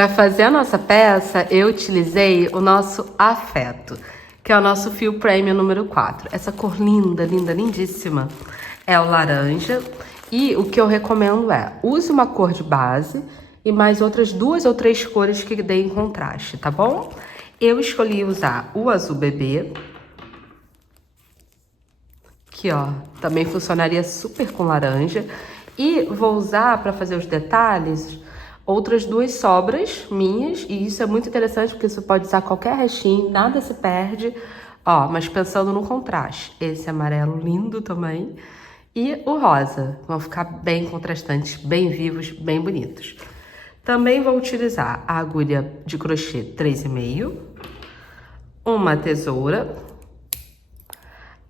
Para fazer a nossa peça, eu utilizei o nosso Afeto, que é o nosso fio premium número 4. Essa cor linda, linda, lindíssima é o laranja. E o que eu recomendo é, use uma cor de base e mais outras 2 ou 3 cores que deem contraste, tá bom? Eu escolhi usar o azul bebê, que ó, também funcionaria super com laranja. E vou usar para fazer os detalhes outras 2 sobras minhas, e isso é muito interessante porque você pode usar qualquer restinho, nada se perde. Ó, mas pensando no contraste, esse amarelo lindo também e o rosa, vão ficar bem contrastantes, bem vivos, bem bonitos. Também vou utilizar a agulha de crochê 3,5, uma tesoura,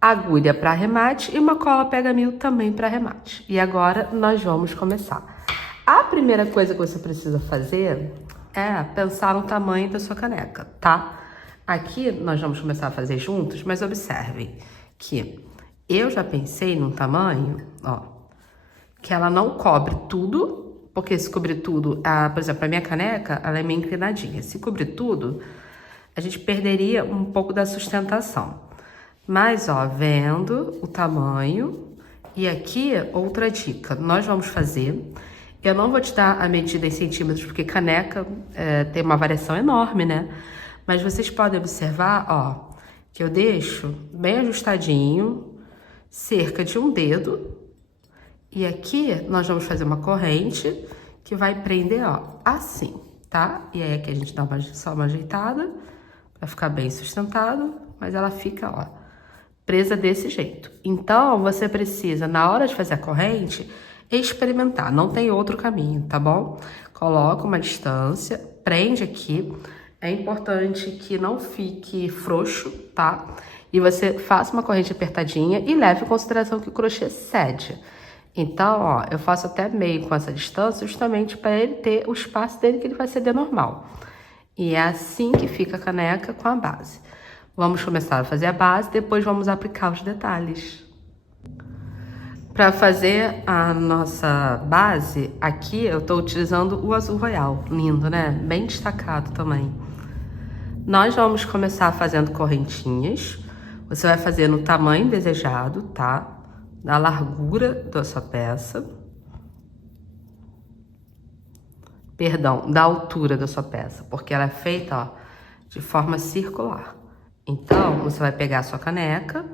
agulha para arremate e uma cola pega-mil também para arremate. E agora nós vamos começar. A primeira coisa que você precisa fazer é pensar no tamanho da sua caneca, tá? Aqui nós vamos começar a fazer juntos, mas observem que eu já pensei num tamanho, ó, que ela não cobre tudo, porque se cobrir tudo, por exemplo, a minha caneca, ela é meio inclinadinha. Se cobrir tudo, a gente perderia um pouco da sustentação. Mas, ó, vendo o tamanho, e aqui outra dica, nós vamos fazer, eu não vou te dar a medida em centímetros, porque caneca tem uma variação enorme, né? Mas vocês podem observar, ó, que eu deixo bem ajustadinho, cerca de 1 dedo, e aqui nós vamos fazer uma corrente que vai prender, ó, assim, tá? E aí aqui a gente dá só uma ajeitada, pra ficar bem sustentado, mas ela fica, ó, presa desse jeito. Então, você precisa, na hora de fazer a corrente, experimentar. Não tem outro caminho, tá bom? Coloca uma distância, prende aqui. É importante que não fique frouxo, tá? E você faça uma corrente apertadinha e leve em consideração que o crochê cede. Então, ó, eu faço até meio com essa distância, justamente para ele ter o espaço dele que ele vai ceder normal. E é assim que fica a caneca com a base. Vamos começar a fazer a base, depois vamos aplicar os detalhes. Para fazer a nossa base, aqui eu estou utilizando o azul royal. Lindo, né? Bem destacado também. Nós vamos começar fazendo correntinhas. Você vai fazer no tamanho desejado, tá? Da largura da sua peça. Perdão, da altura da sua peça, porque ela é feita, ó, de forma circular. Então, você vai pegar a sua caneca,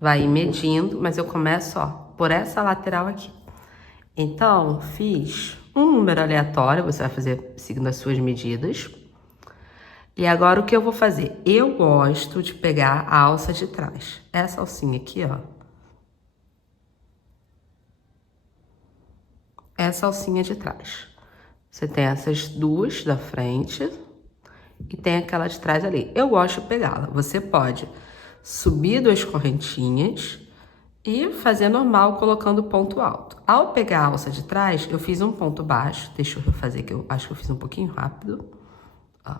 vai ir medindo, mas eu começo, ó, por essa lateral aqui. Então, fiz um número aleatório, você vai fazer seguindo as suas medidas. E agora o que eu vou fazer? Eu gosto de pegar a alça de trás. Essa alcinha aqui, ó. Essa alcinha de trás. Você tem essas 2 da frente e tem aquela de trás ali. Eu gosto de pegá-la. Você pode subir 2 correntinhas e fazer normal colocando ponto alto. Ao pegar a alça de trás, eu fiz um ponto baixo. Deixa eu refazer que eu acho que eu fiz um pouquinho rápido. Ó.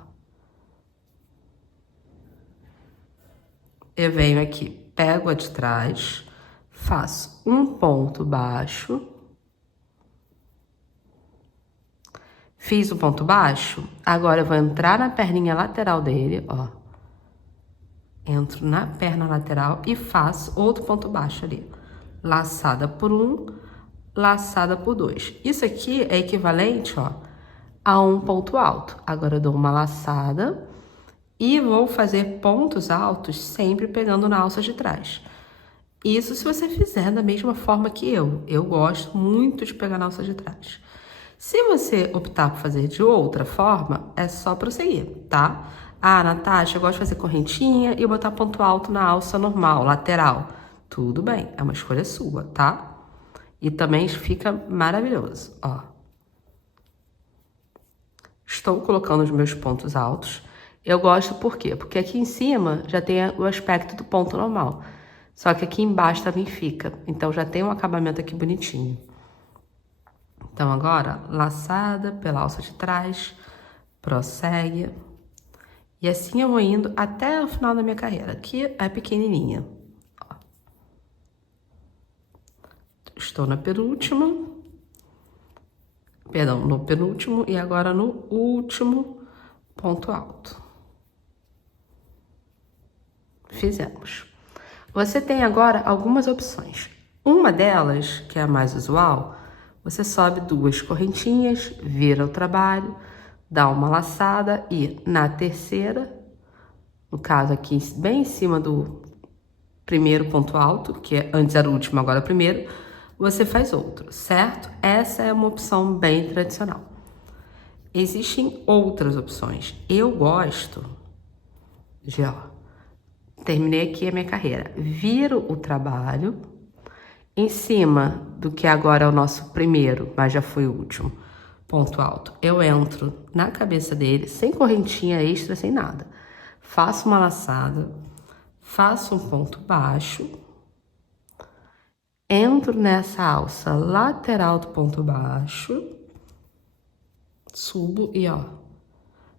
Eu venho aqui, pego a de trás, faço um ponto baixo. Fiz o ponto baixo, agora eu vou entrar na perninha lateral dele, ó. Entro na perna lateral e faço outro ponto baixo ali. Laçada por 1, laçada por 2. Isso aqui é equivalente, ó, a um ponto alto. Agora eu dou uma laçada e vou fazer pontos altos sempre pegando na alça de trás. Isso se você fizer da mesma forma que eu. Eu gosto muito de pegar na alça de trás. Se você optar por fazer de outra forma, é só prosseguir, tá? Ah, Natasha, eu gosto de fazer correntinha e botar ponto alto na alça normal, lateral. Tudo bem, é uma escolha sua, tá? E também fica maravilhoso, ó. Estou colocando os meus pontos altos. Eu gosto por quê? Porque aqui em cima já tem o aspecto do ponto normal. Só que aqui embaixo também fica. Então já tem um acabamento aqui bonitinho. Então, agora, laçada pela alça de trás, prossegue. E assim eu vou indo até o final da minha carreira, que é pequenininha. Ó. Estou na penúltima. Perdão, no penúltimo e agora no último ponto alto. Fizemos. Você tem agora algumas opções. Uma delas, que é a mais usual, você sobe 2 correntinhas, vira o trabalho, dá uma laçada e na terceira, no caso aqui bem em cima do primeiro ponto alto, que antes era o último, agora é o primeiro, você faz outro, certo? Essa é uma opção bem tradicional. Existem outras opções. Eu gosto de, terminei aqui a minha carreira, viro o trabalho em cima do que agora é o nosso primeiro, mas já foi o último ponto alto. Eu entro na cabeça dele, sem correntinha extra, sem nada. Faço uma laçada, faço um ponto baixo, entro nessa alça lateral do ponto baixo, subo e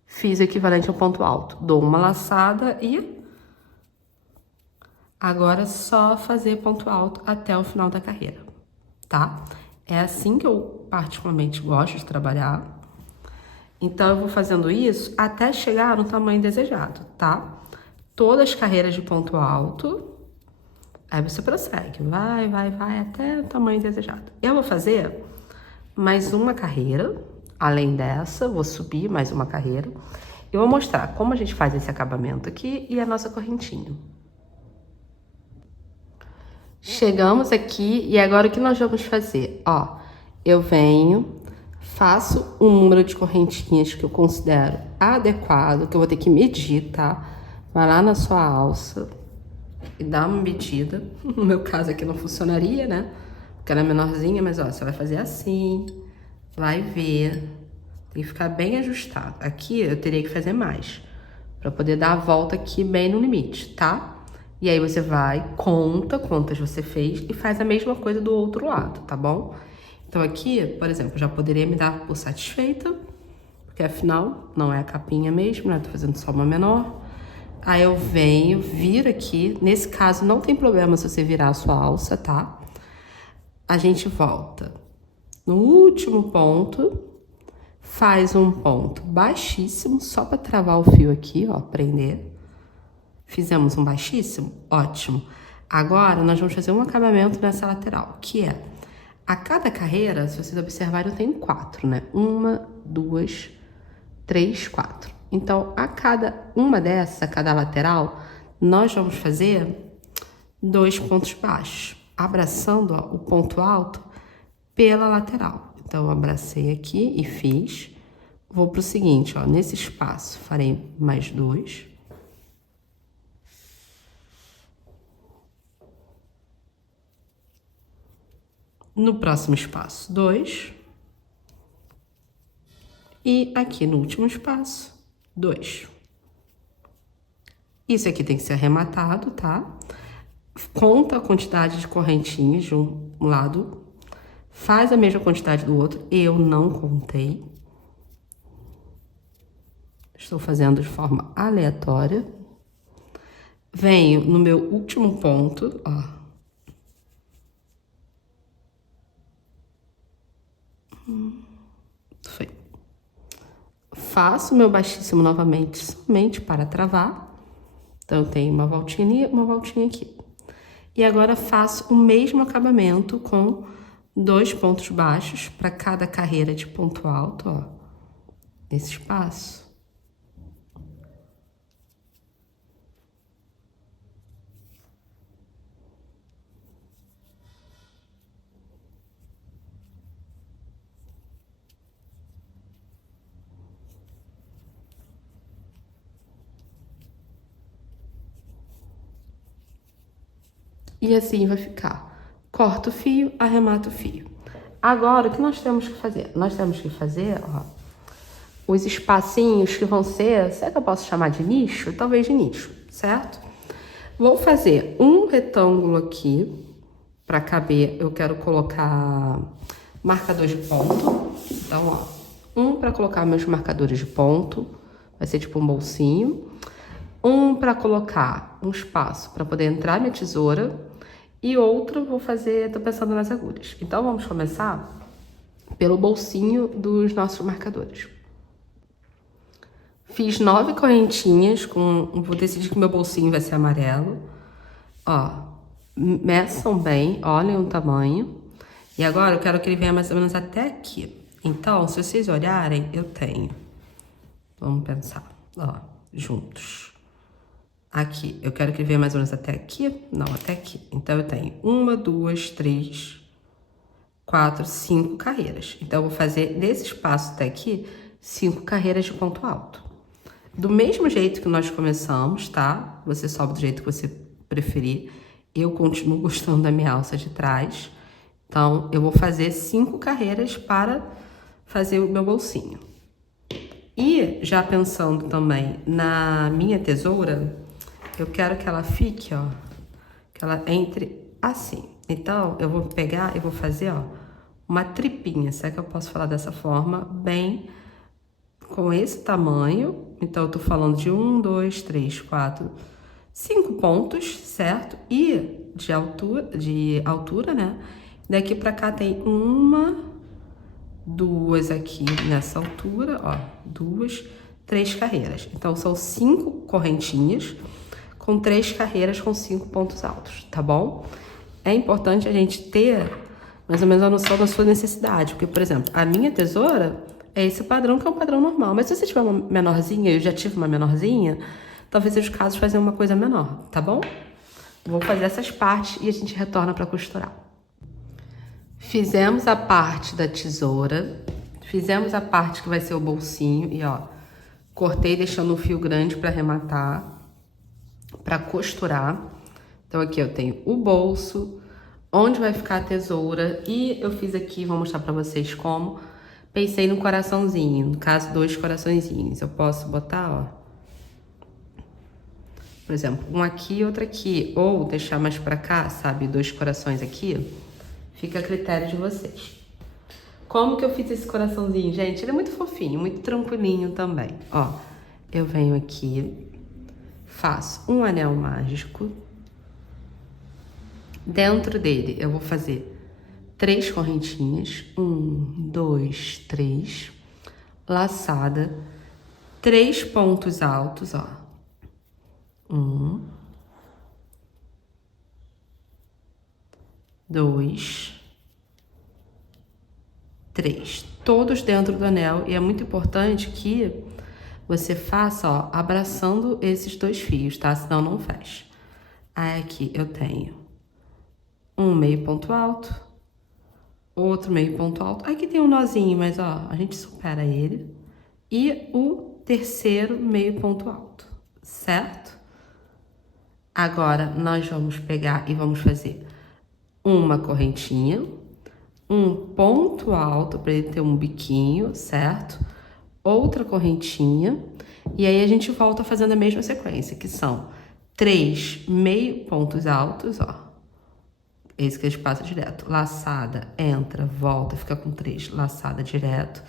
fiz o equivalente ao ponto alto. Dou uma laçada e agora é só fazer ponto alto até o final da carreira, tá? É assim que eu particularmente gosto de trabalhar. Então, eu vou fazendo isso até chegar no tamanho desejado, tá? Todas as carreiras de ponto alto, aí você prossegue, vai até o tamanho desejado. Eu vou fazer mais uma carreira, além dessa, vou subir mais uma carreira. Eu vou mostrar como a gente faz esse acabamento aqui e a nossa correntinha. Chegamos aqui e agora o que nós vamos fazer? Eu venho, faço um número de correntinhas que eu considero adequado, que eu vou ter que medir, tá? Vai lá na sua alça e dá uma medida. No meu caso aqui não funcionaria, né? Porque ela é menorzinha, mas você vai fazer assim, vai ver. Tem que ficar bem ajustado. Aqui eu teria que fazer mais, pra poder dar a volta aqui bem no limite, tá? E aí você vai, conta quantas você fez e faz a mesma coisa do outro lado, tá bom? Então aqui, por exemplo, já poderia me dar por satisfeita, porque afinal não é a capinha mesmo, né? Tô fazendo só uma menor. Aí eu venho, viro aqui. Nesse caso não tem problema se você virar a sua alça, tá? A gente volta no último ponto, faz um ponto baixíssimo, só pra travar o fio aqui, prender. Fizemos um baixíssimo? Ótimo. Agora, nós vamos fazer um acabamento nessa lateral, que é, a cada carreira, se vocês observarem, eu tenho 4, né? 1, 2, 3, 4. Então, a cada uma dessa, a cada lateral, nós vamos fazer 2 pontos baixos, abraçando o ponto alto pela lateral. Então, eu abracei aqui e fiz. Vou pro seguinte, nesse espaço, farei mais 2. No próximo espaço, 2. E aqui no último espaço, 2. Isso aqui tem que ser arrematado, tá? Conta a quantidade de correntinhas de um lado, faz a mesma quantidade do outro. Eu não contei. Estou fazendo de forma aleatória. Venho no meu último ponto, Foi. Faço meu baixíssimo novamente, somente para travar. Então, eu tenho uma voltinha ali, uma voltinha aqui. E agora faço o mesmo acabamento com 2 pontos baixos para cada carreira de ponto alto, nesse espaço. E assim vai ficar. Corto o fio, arremato o fio. Agora, o que nós temos que fazer? Nós temos que fazer, os espacinhos que vão ser, será que eu posso chamar de nicho? Talvez de nicho, certo? Vou fazer um retângulo aqui, para caber, eu quero colocar marcador de ponto. Então, um para colocar meus marcadores de ponto, vai ser tipo um bolsinho. Um para colocar um espaço para poder entrar minha tesoura. E outro vou fazer, tô pensando nas agulhas. Então, vamos começar pelo bolsinho dos nossos marcadores. Fiz 9 correntinhas vou decidir que meu bolsinho vai ser amarelo. Ó, meçam bem, olhem o tamanho. E agora eu quero que ele venha mais ou menos até aqui. Então, se vocês olharem, eu tenho. Vamos pensar, ó, juntos. Aqui, eu quero que ele venha mais ou menos até aqui. Não, até aqui. Então, eu tenho 1, 2, 3, 4, 5 carreiras. Então, eu vou fazer nesse espaço até aqui 5 carreiras de ponto alto. Do mesmo jeito que nós começamos, tá? Você sobe do jeito que você preferir. Eu continuo gostando da minha alça de trás. Então, eu vou fazer 5 carreiras para fazer o meu bolsinho. E já pensando também na minha tesoura, eu quero que ela fique, ó, que ela entre assim. Então, eu vou pegar e vou fazer, ó, uma tripinha, será que eu posso falar dessa forma? Bem, com esse tamanho. Então, eu tô falando de 1, 2, 3, 4, 5 pontos, certo? E de altura, né? Daqui pra cá tem 1, 2 aqui nessa altura, ó, 2, 3 carreiras. Então, são 5 correntinhas com 3 carreiras com 5 pontos altos, tá bom? É importante a gente ter mais ou menos a noção da sua necessidade, porque, por exemplo, a minha tesoura é esse padrão, que é um padrão normal. Mas se você tiver uma menorzinha, eu já tive uma menorzinha, talvez seja o caso de fazer uma coisa menor, tá bom? Vou fazer essas partes e a gente retorna para costurar. Fizemos a parte da tesoura, fizemos a parte que vai ser o bolsinho e, ó, cortei deixando um fio grande para arrematar, para costurar. Então, aqui eu tenho o bolso, onde vai ficar a tesoura, e eu fiz aqui, vou mostrar para vocês como. Pensei no coraçãozinho, no caso, 2 coraçõezinhos. Eu posso botar, ó, por exemplo, um aqui e outro aqui, ou deixar mais pra cá, sabe, 2 corações aqui, fica a critério de vocês. Como que eu fiz esse coraçãozinho, gente? Ele é muito fofinho, muito tranquilinho também. Ó, eu venho aqui, faço um anel mágico. Dentro dele, eu vou fazer 3 correntinhas, 1, 2, 3, laçada, 3 pontos altos, ó, 1, 2, 3, todos dentro do anel, e é muito importante que você faça, ó, abraçando esses 2 fios, tá? Senão não fecha. Aí aqui eu tenho um meio ponto alto, outro meio ponto alto. Aqui tem um nozinho, mas ó, a gente supera ele. E o terceiro meio ponto alto, certo? Agora, nós vamos pegar e vamos fazer uma correntinha, um ponto alto para ele ter um biquinho, certo? Outra correntinha, e aí a gente volta fazendo a mesma sequência, que são 3 meio pontos altos, ó. Esse que a gente passa direto. Laçada, entra, volta, fica com 3, laçada direto.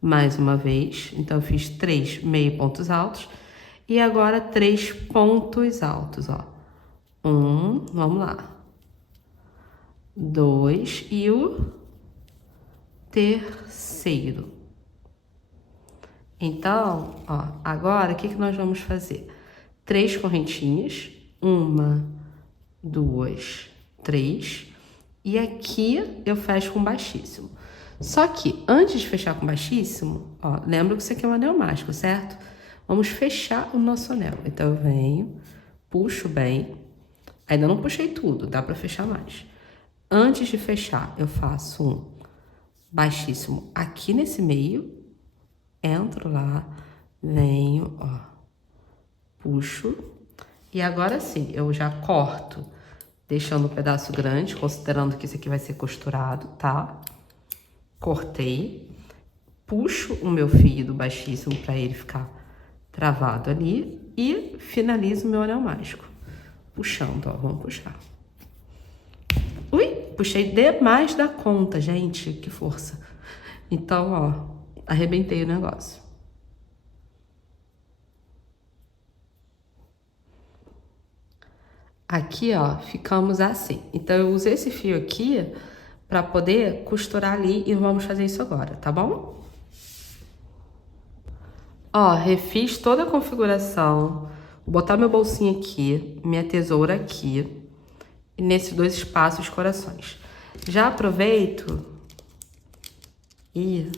Mais uma vez, então eu fiz 3 meio pontos altos. E agora 3 pontos altos, ó. 1, vamos lá. 2 e o terceiro. Então, ó, agora o que nós vamos fazer? 3 correntinhas. 1, 2, 3. E aqui eu fecho com baixíssimo. Só que antes de fechar com baixíssimo, ó, lembra que isso aqui é um anel mágico, certo? Vamos fechar o nosso anel. Então eu venho, puxo bem. Ainda não puxei tudo, dá pra fechar mais. Antes de fechar, eu faço um baixíssimo aqui nesse meio. Entro lá, venho, ó, puxo. E agora sim, eu já corto, deixando um pedaço grande, considerando que isso aqui vai ser costurado, tá? Cortei, puxo o meu fio do baixíssimo para ele ficar travado ali e finalizo o meu anel mágico. Puxando, ó, vamos puxar. Ui, puxei demais da conta, gente, que força. Então, ó, arrebentei o negócio. Aqui, ó, ficamos assim. Então, eu usei esse fio aqui para poder costurar ali e vamos fazer isso agora, tá bom? Ó, refiz toda a configuração. Vou botar meu bolsinho aqui, minha tesoura aqui, e nesses dois espaços corações. Já aproveito e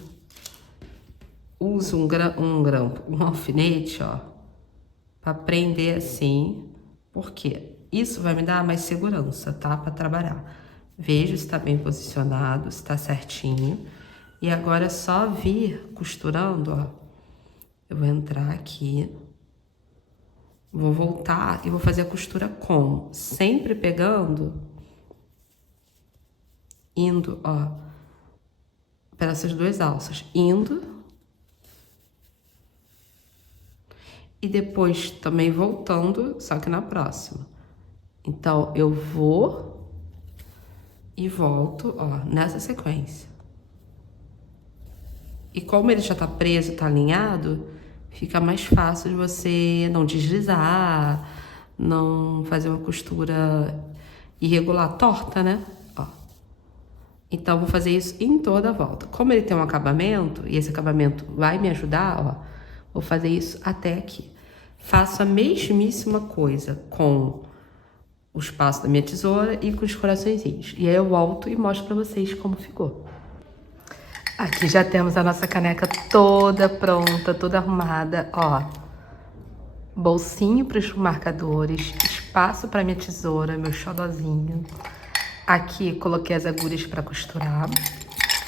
uso um alfinete, ó, para prender assim, porque isso vai me dar mais segurança, tá? Para trabalhar. Vejo se tá bem posicionado, se tá certinho. E agora é só vir costurando, ó. Eu vou entrar aqui, vou voltar e vou fazer a costura sempre pegando, indo, ó, para essas duas alças, indo e depois também voltando, só que na próxima. Então, eu vou e volto, ó, nessa sequência. E como ele já tá preso, tá alinhado, fica mais fácil de você não deslizar, não fazer uma costura irregular, torta, né? Ó. Então, vou fazer isso em toda a volta. Como ele tem um acabamento, e esse acabamento vai me ajudar, ó, vou fazer isso até aqui. Faço a mesmíssima coisa com o espaço da minha tesoura e com os coraçõezinhos. E aí eu volto e mostro pra vocês como ficou. Aqui já temos a nossa caneca toda pronta, toda arrumada, ó. Bolsinho para os marcadores, espaço para minha tesoura, meu xodozinho. Aqui coloquei as agulhas para costurar.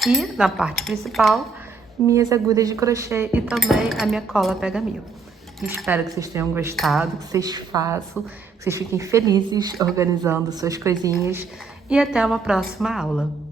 E na parte principal, minhas agulhas de crochê e também a minha cola pega-mil. Espero que vocês tenham gostado, que vocês façam, que vocês fiquem felizes organizando suas coisinhas. E até uma próxima aula.